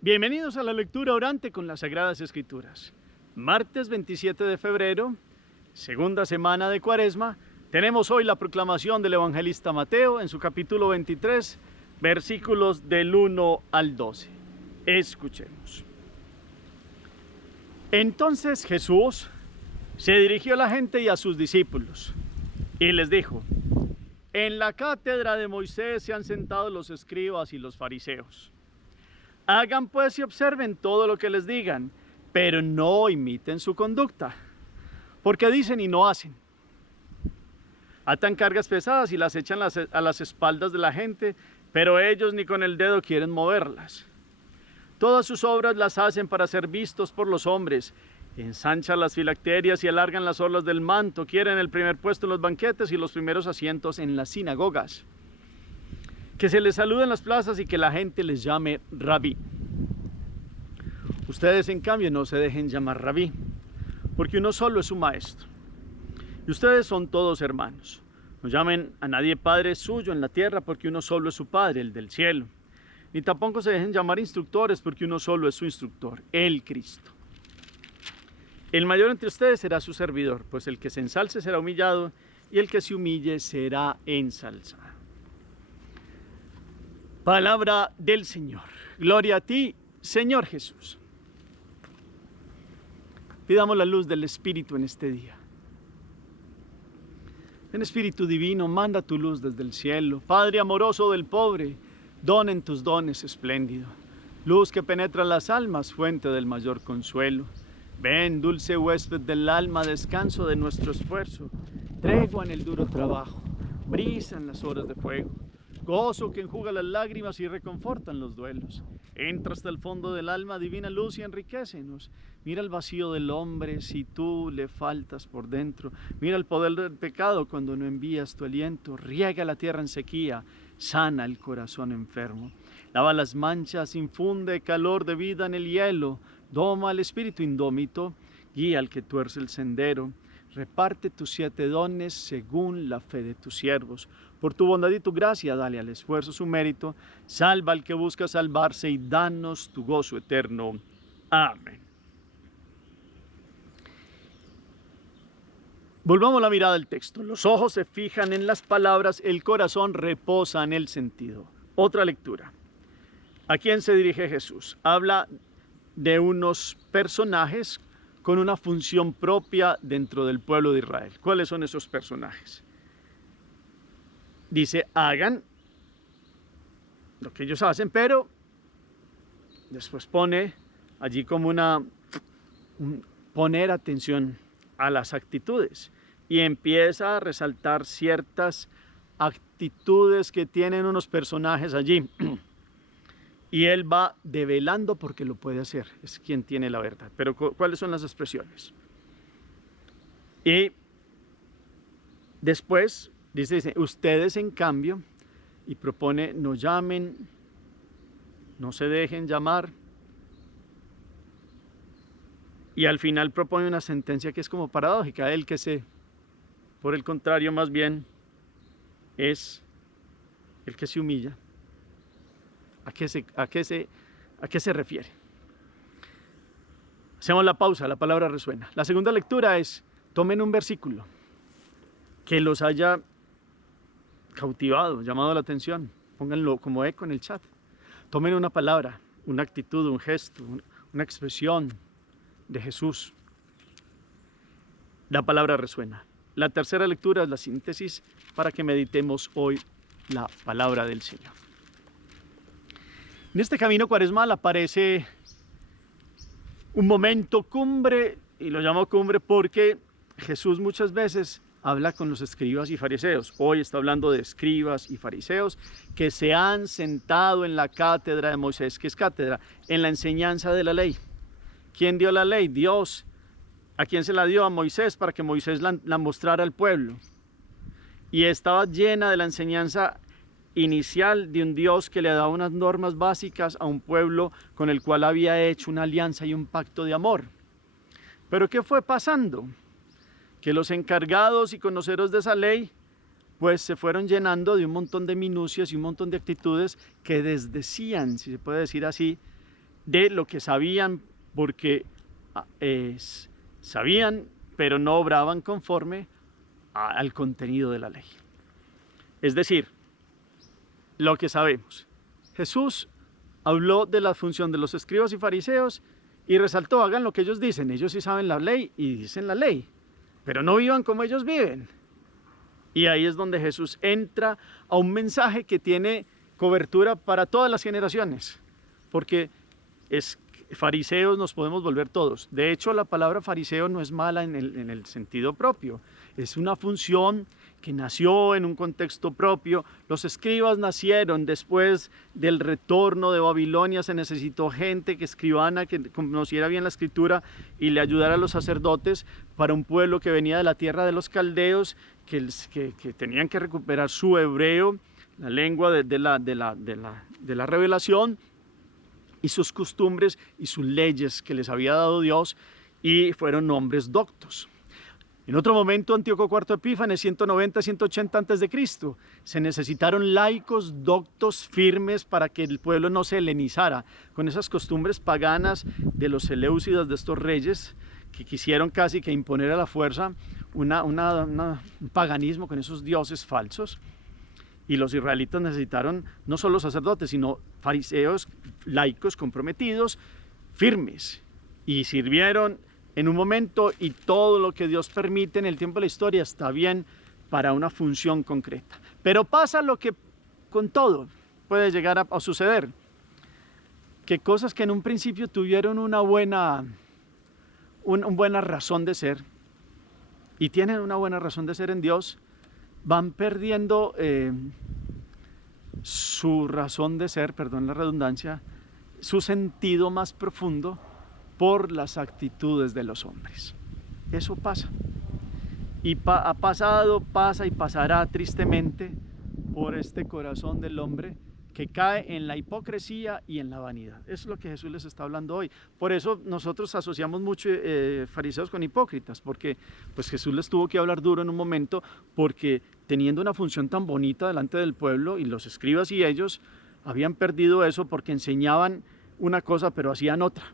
Bienvenidos a la lectura orante con las Sagradas Escrituras. Martes 27 de febrero, segunda semana de Cuaresma, tenemos hoy la proclamación del evangelista Mateo en su capítulo 23, versículos del 1 al 12. Escuchemos. Entonces Jesús se dirigió a la gente y a sus discípulos y les dijo: en la cátedra de Moisés se han sentado los escribas y los fariseos. Hagan pues y observen todo lo que les digan, pero no imiten su conducta, porque dicen y no hacen. Atan cargas pesadas y las echan a las espaldas de la gente, pero ellos ni con el dedo quieren moverlas. Todas sus obras las hacen para ser vistos por los hombres. Ensanchan las filacterias y alargan las orlas del manto, quieren el primer puesto en los banquetes y los primeros asientos en las sinagogas. Que se les salude en las plazas y que la gente les llame rabí. Ustedes, en cambio, no se dejen llamar rabí, porque uno solo es su maestro. Y ustedes son todos hermanos. No llamen a nadie padre suyo en la tierra, porque uno solo es su Padre, el del cielo. Ni tampoco se dejen llamar instructores, porque uno solo es su instructor, el Cristo. El mayor entre ustedes será su servidor, pues el que se ensalce será humillado, y el que se humille será ensalzado. Palabra del Señor. Gloria a ti, Señor Jesús. Pidamos la luz del Espíritu en este día. En Espíritu Divino, manda tu luz desde el cielo. Padre amoroso del pobre, dona en tus dones espléndido. Luz que penetra las almas, fuente del mayor consuelo. Ven, dulce huésped del alma, descanso de nuestro esfuerzo. Tregua en el duro trabajo, brisa en las horas de fuego. Gozo que enjuga las lágrimas y reconforta en los duelos. Entra hasta el fondo del alma, divina luz, y enriquécenos. Mira el vacío del hombre si tú le faltas por dentro. Mira el poder del pecado cuando no envías tu aliento. Riega la tierra en sequía, sana el corazón enfermo. Lava las manchas, infunde calor de vida en el hielo. Doma al espíritu indómito, guía al que tuerce el sendero. Reparte tus 7 dones según la fe de tus siervos. Por tu bondad y tu gracia, dale al esfuerzo su mérito. Salva al que busca salvarse y danos tu gozo eterno. Amén. Volvamos la mirada al texto. Los ojos se fijan en las palabras, el corazón reposa en el sentido. Otra lectura. ¿A quién se dirige Jesús? Habla de unos personajes con una función propia dentro del pueblo de Israel. ¿Cuáles son esos personajes? Dice, hagan lo que ellos hacen, pero después pone allí como poner atención a las actitudes y empieza a resaltar ciertas actitudes que tienen unos personajes allí. Y él va develando porque lo puede hacer, es quien tiene la verdad. Pero ¿cuáles son las expresiones? Y después dice, ustedes en cambio, y propone, no llamen, no se dejen llamar. Y al final propone una sentencia que es como paradójica, por el contrario, más bien, es el que se humilla. ¿A qué se refiere? Hacemos la pausa, la palabra resuena. La segunda lectura es, tomen un versículo que los haya cautivado, llamado la atención. Pónganlo como eco en el chat. Tomen una palabra, una actitud, un gesto, una expresión de Jesús. La palabra resuena. La tercera lectura es la síntesis para que meditemos hoy la palabra del Señor. En este camino cuaresmal aparece un momento cumbre, y lo llamo cumbre porque Jesús muchas veces habla con los escribas y fariseos. Hoy está hablando de escribas y fariseos que se han sentado en la cátedra de Moisés. ¿Qué es cátedra? En la enseñanza de la ley. ¿Quién dio la ley? Dios. ¿A quién se la dio? A Moisés, para que Moisés la mostrara al pueblo. Y estaba llena de la enseñanza inicial de un Dios que le daba unas normas básicas a un pueblo con el cual había hecho una alianza y un pacto de amor. Pero ¿qué fue pasando? Que los encargados y conoceros de esa ley pues se fueron llenando de un montón de minucias y un montón de actitudes que desdecían, si se puede decir así, de lo que sabían, porque sabían, pero no obraban conforme al contenido de la ley. Es decir, lo que sabemos. Jesús habló de la función de los escribas y fariseos y resaltó: hagan lo que ellos dicen. Ellos sí saben la ley y dicen la ley, pero no vivan como ellos viven. Y ahí es donde Jesús entra a un mensaje que tiene cobertura para todas las generaciones, porque fariseos nos podemos volver todos. De hecho, la palabra fariseo no es mala en el sentido propio. Es una función que nació en un contexto propio. Los escribas nacieron después del retorno de Babilonia. Se necesitó gente escribana que conociera bien la escritura y le ayudara a los sacerdotes para un pueblo que venía de la tierra de los caldeos, que tenían que recuperar su hebreo, la lengua de la revelación, y sus costumbres y sus leyes que les había dado Dios, y fueron hombres doctos. En otro momento, Antíoco IV Epífanes, 190-180 a.C., se necesitaron laicos doctos firmes para que el pueblo no se helenizara con esas costumbres paganas de los seleucidas, de estos reyes que quisieron casi que imponer a la fuerza un paganismo con esos dioses falsos. Y los israelitas necesitaron no solo sacerdotes, sino fariseos, laicos comprometidos, firmes, y sirvieron en un momento, y todo lo que Dios permite en el tiempo de la historia está bien para una función concreta. Pero pasa lo que con todo puede llegar a suceder, que cosas que en un principio tuvieron una buena razón de ser, y tienen una buena razón de ser en Dios, van perdiendo su razón de ser, perdón la redundancia, su sentido más profundo por las actitudes de los hombres. Eso pasa. Y ha pasado, pasa y pasará tristemente por este corazón del hombre que cae en la hipocresía y en la vanidad. Eso es lo que Jesús les está hablando hoy. Por eso nosotros asociamos mucho fariseos con hipócritas, porque pues Jesús les tuvo que hablar duro en un momento, porque teniendo una función tan bonita delante del pueblo, y los escribas y ellos habían perdido eso porque enseñaban una cosa pero hacían otra.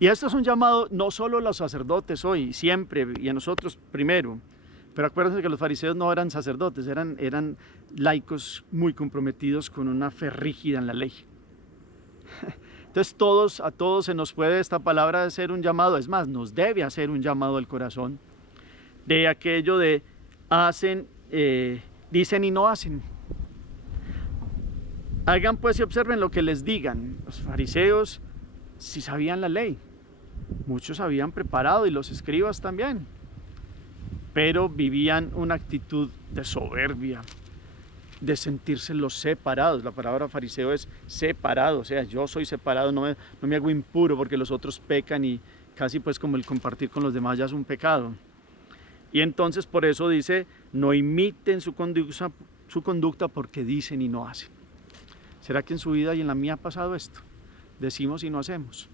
Y esto es un llamado no solo a los sacerdotes hoy, siempre, y a nosotros primero. Pero acuérdense que los fariseos no eran sacerdotes, eran laicos muy comprometidos con una fe rígida en la ley. Entonces a todos se nos puede esta palabra hacer un llamado, es más, nos debe hacer un llamado al corazón, de aquello de dicen y no hacen. Hagan pues y observen lo que les digan. Los fariseos sí sabían la ley, muchos habían preparado, y los escribas también, pero vivían una actitud de soberbia, de sentirse los separados. La palabra fariseo es separado, o sea, yo soy separado, no me hago impuro porque los otros pecan, y casi pues como el compartir con los demás ya es un pecado. Y entonces por eso dice: no imiten su conducta porque dicen y no hacen. ¿Será que en su vida y en la mía ha pasado esto? Decimos y no hacemos.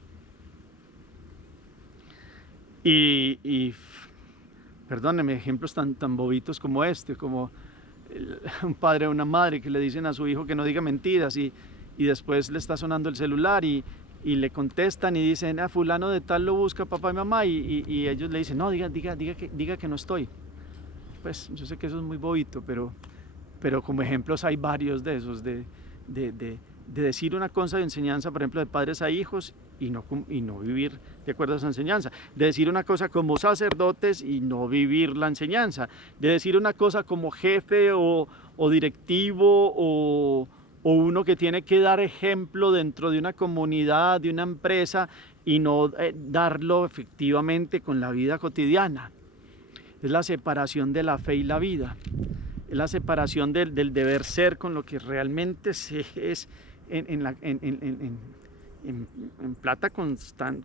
Y perdónenme, ejemplos tan bobitos como este, como un padre o una madre que le dicen a su hijo que no diga mentiras, y después le está sonando el celular y le contestan y dicen: fulano de tal lo busca papá y mamá, y ellos le dicen: no, diga que no estoy. Pues yo sé que eso es muy bobito, pero como ejemplos hay varios de esos, de decir una cosa de enseñanza, por ejemplo, de padres a hijos, y no vivir de acuerdo a esa enseñanza, de decir una cosa como sacerdotes y no vivir la enseñanza, de decir una cosa como jefe o directivo o uno que tiene que dar ejemplo dentro de una comunidad, de una empresa, y no darlo efectivamente con la vida cotidiana. Es la separación de la fe y la vida, es la separación del deber ser con lo que realmente se es en plata constante,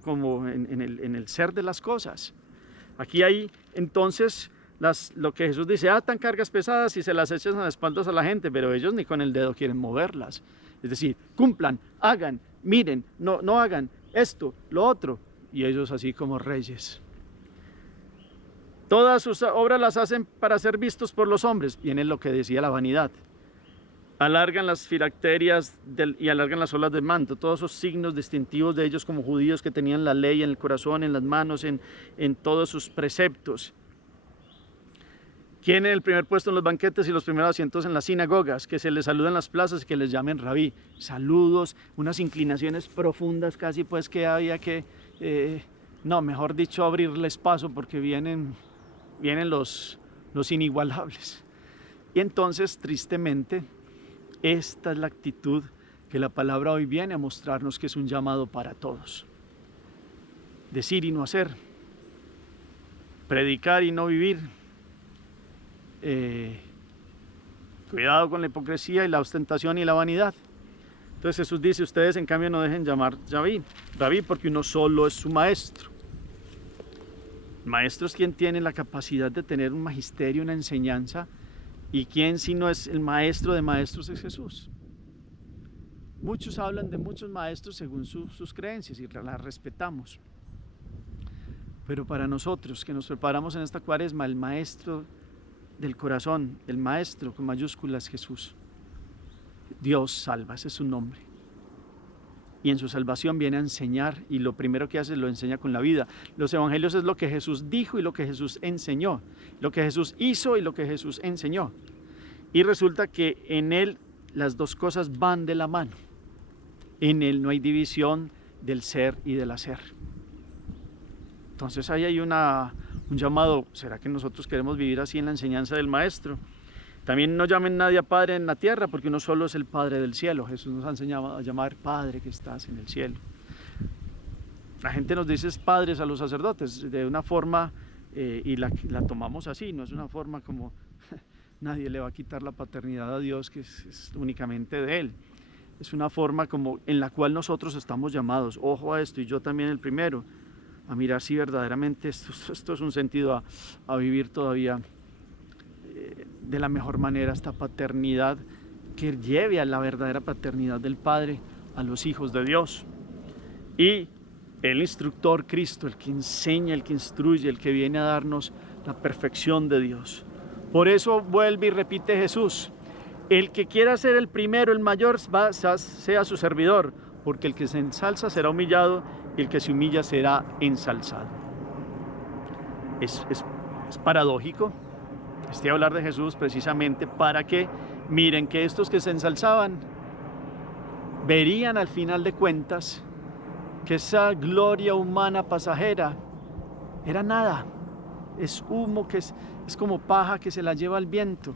como en el ser de las cosas. Aquí hay entonces lo que Jesús dice: atan cargas pesadas y se las echan a las espaldas a la gente, pero ellos ni con el dedo quieren moverlas. Es decir, cumplan, hagan, miren, no hagan esto, lo otro, y ellos así como reyes. Todas sus obras las hacen para ser vistos por los hombres. Viene lo que decía la vanidad. alargan las filacterias y alargan las olas del manto, todos esos signos distintivos de ellos como judíos que tenían la ley en el corazón, en las manos, en todos sus preceptos. Tienen el primer puesto en los banquetes y los primeros asientos en las sinagogas, que se les saluda en las plazas y que les llamen rabí. Saludos, unas inclinaciones profundas casi, pues que había que, mejor dicho, abrirles paso porque vienen los inigualables. Y entonces, tristemente, esta es la actitud que la palabra hoy viene a mostrarnos que es un llamado para todos. Decir y no hacer, predicar y no vivir. Cuidado con la hipocresía y la ostentación y la vanidad. Entonces Jesús dice, ustedes en cambio no dejen llamar rabí, porque uno solo es su maestro. El maestro es quien tiene la capacidad de tener un magisterio, una enseñanza, y quien si no es el maestro de maestros es Jesús. Muchos hablan de muchos maestros según sus creencias y las respetamos. Pero para nosotros que nos preparamos en esta cuaresma, el maestro del corazón, el maestro con mayúsculas, Jesús. Dios salva, ese es su nombre. Y en su salvación viene a enseñar, y lo primero que hace lo enseña con la vida. Los evangelios es lo que Jesús dijo y lo que Jesús enseñó, lo que Jesús hizo y lo que Jesús enseñó. Y resulta que en él las dos cosas van de la mano. En él no hay división del ser y del hacer. Entonces ahí hay un llamado. ¿Será que nosotros queremos vivir así en la enseñanza del maestro? También no llamen nadie a Padre en la tierra, porque uno solo es el Padre del cielo. Jesús nos ha enseñado a llamar Padre que estás en el cielo. La gente nos dice padres a los sacerdotes de una forma, y la tomamos así, no es una forma como nadie le va a quitar la paternidad a Dios, que es únicamente de Él. Es una forma como en la cual nosotros estamos llamados, ojo a esto, y yo también el primero, a mirar si verdaderamente esto es un sentido a vivir todavía de la mejor manera esta paternidad que lleve a la verdadera paternidad del Padre a los hijos de Dios. Y el instructor Cristo, el que enseña, el que instruye, el que viene a darnos la perfección de Dios. Por eso vuelve y repite Jesús, el que quiera ser el primero, el mayor, sea su servidor, porque el que se ensalza será humillado y el que se humilla será ensalzado. Es paradójico hablar de Jesús precisamente para que miren que estos que se ensalzaban verían al final de cuentas que esa gloria humana pasajera era nada, es humo, que es como paja que se la lleva el viento.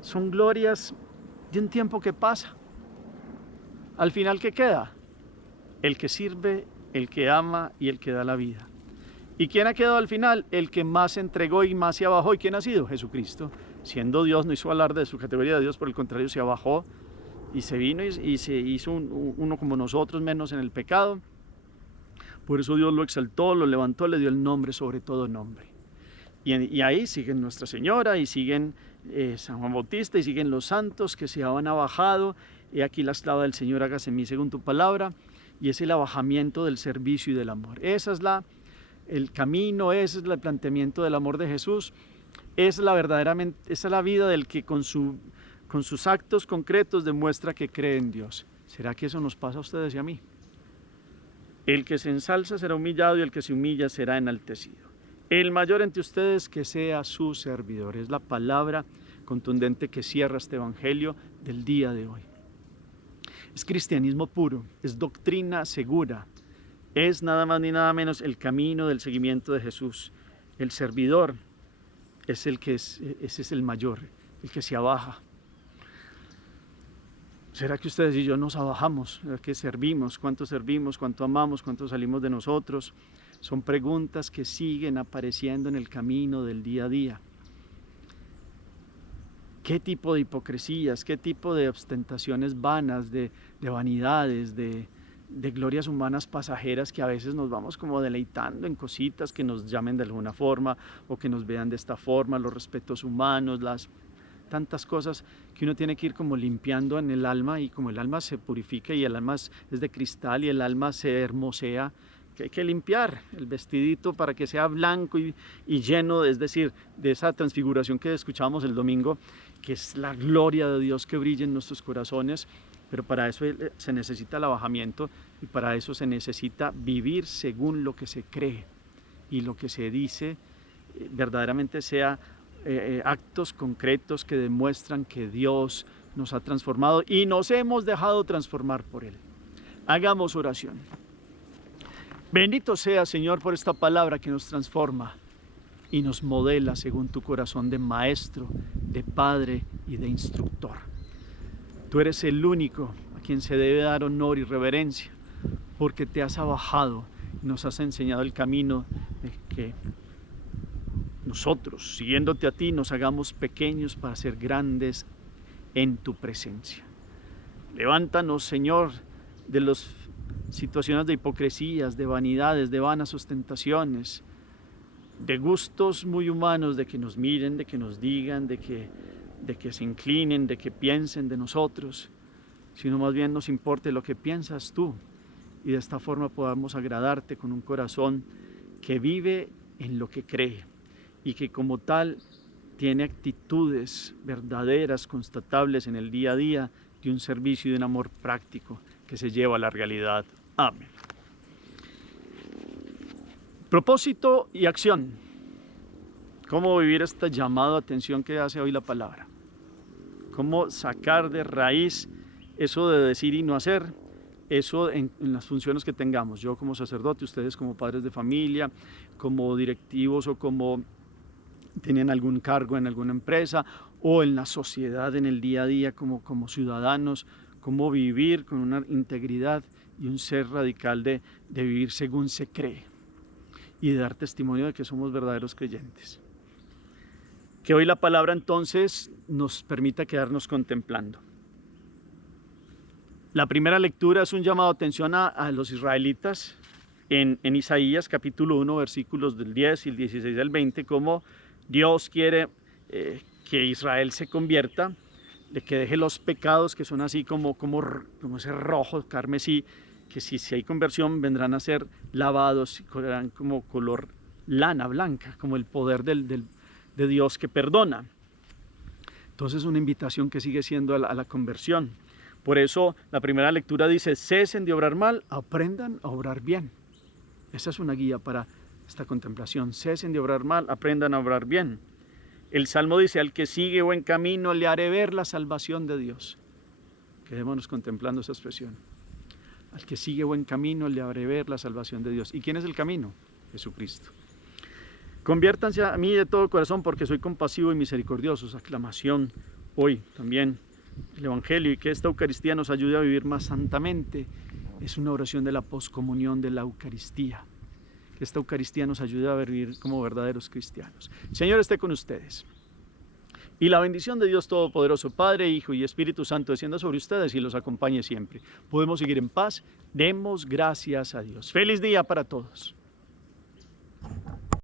Son glorias de un tiempo que pasa. Al final, ¿qué queda? El que sirve, el que ama y el que da la vida. ¿Y quién ha quedado al final? El que más se entregó y más se abajó. ¿Y quién ha sido? Jesucristo. Siendo Dios, no hizo alarde de su categoría de Dios, por el contrario, se abajó y se vino y se hizo uno como nosotros, menos en el pecado. Por eso Dios lo exaltó, lo levantó, le dio el nombre sobre todo nombre. Y ahí siguen Nuestra Señora y siguen San Juan Bautista y siguen los santos que se han abajado. He aquí la esclava del Señor, hágase en mí según tu palabra. Y es el abajamiento del servicio y del amor. Esa es el camino, ese es el planteamiento del amor de Jesús. Esa es la vida del que con sus actos concretos demuestra que cree en Dios. ¿Será que eso nos pasa a ustedes y a mí? El que se ensalza será humillado y el que se humilla será enaltecido. El mayor entre ustedes que sea su servidor. Es la palabra contundente que cierra este evangelio del día de hoy. Es cristianismo puro, es doctrina segura, es nada más ni nada menos el camino del seguimiento de Jesús. El servidor es ese es el mayor, el que se abaja. ¿Será que ustedes y yo nos abajamos? ¿Será que servimos? ¿Cuánto amamos? ¿Cuánto salimos de nosotros? Son preguntas que siguen apareciendo en el camino del día a día. ¿Qué tipo de hipocresías, qué tipo de ostentaciones vanas, de vanidades, de glorias humanas pasajeras que a veces nos vamos como deleitando en cositas que nos llamen de alguna forma o que nos vean de esta forma, los respetos humanos, las tantas cosas que uno tiene que ir como limpiando en el alma, y como el alma se purifica y el alma es de cristal y el alma se hermosea, que hay que limpiar el vestidito para que sea blanco y lleno, es decir, de esa transfiguración que escuchábamos el domingo, que es la gloria de Dios que brilla en nuestros corazones, pero para eso se necesita el abajamiento y para eso se necesita vivir según lo que se cree y lo que se dice verdaderamente sea actos concretos que demuestran que Dios nos ha transformado y nos hemos dejado transformar por Él. Hagamos oración. Bendito sea, Señor, por esta palabra que nos transforma y nos modela según tu corazón de maestro, de padre y de instructor. Tú eres el único a quien se debe dar honor y reverencia, porque te has abajado y nos has enseñado el camino de que nosotros, siguiéndote a ti, nos hagamos pequeños para ser grandes en tu presencia. Levántanos, Señor, de las situaciones de hipocresías, de vanidades, de vanas ostentaciones, de gustos muy humanos, de que nos miren, de que nos digan, de que se inclinen, de que piensen de nosotros, sino más bien nos importe lo que piensas tú y de esta forma podamos agradarte con un corazón que vive en lo que cree y que como tal tiene actitudes verdaderas, constatables en el día a día de un servicio y de un amor práctico que se lleva a la realidad. Amén. Propósito y acción. ¿Cómo vivir este llamado de atención que hace hoy la palabra? ¿Cómo sacar de raíz eso de decir y no hacer? Eso en las funciones que tengamos. Yo como sacerdote, ustedes como padres de familia, como directivos o como tienen algún cargo en alguna empresa o en la sociedad en el día a día como ciudadanos. Cómo vivir con una integridad y un ser radical de vivir según se cree y de dar testimonio de que somos verdaderos creyentes. Que hoy la palabra entonces nos permita quedarnos contemplando. La primera lectura es un llamado de atención a los israelitas en Isaías capítulo 1 versículos del 10 y el 16 al 20, cómo Dios quiere que Israel se convierta, de que deje los pecados que son así como ese rojo carmesí, que si hay conversión vendrán a ser lavados y correrán como color lana blanca, como el poder de Dios que perdona. Entonces una invitación que sigue siendo a la conversión. Por eso la primera lectura dice: cesen de obrar mal, aprendan a obrar bien. Esa es una guía para esta contemplación. Cesen de obrar mal, aprendan a obrar bien. El Salmo dice: al que sigue buen camino le haré ver la salvación de Dios. Quedémonos contemplando esa expresión. Al que sigue buen camino le haré ver la salvación de Dios. ¿Y quién es el camino? Jesucristo. Conviértanse a mí de todo corazón porque soy compasivo y misericordioso. Esa aclamación hoy también el Evangelio, y que esta Eucaristía nos ayude a vivir más santamente. Es una oración de la poscomunión de la Eucaristía. Que esta Eucaristía nos ayude a vivir como verdaderos cristianos. El Señor esté con ustedes. Y la bendición de Dios Todopoderoso, Padre, Hijo y Espíritu Santo, descienda sobre ustedes y los acompañe siempre. Podemos seguir en paz. Demos gracias a Dios. Feliz día para todos.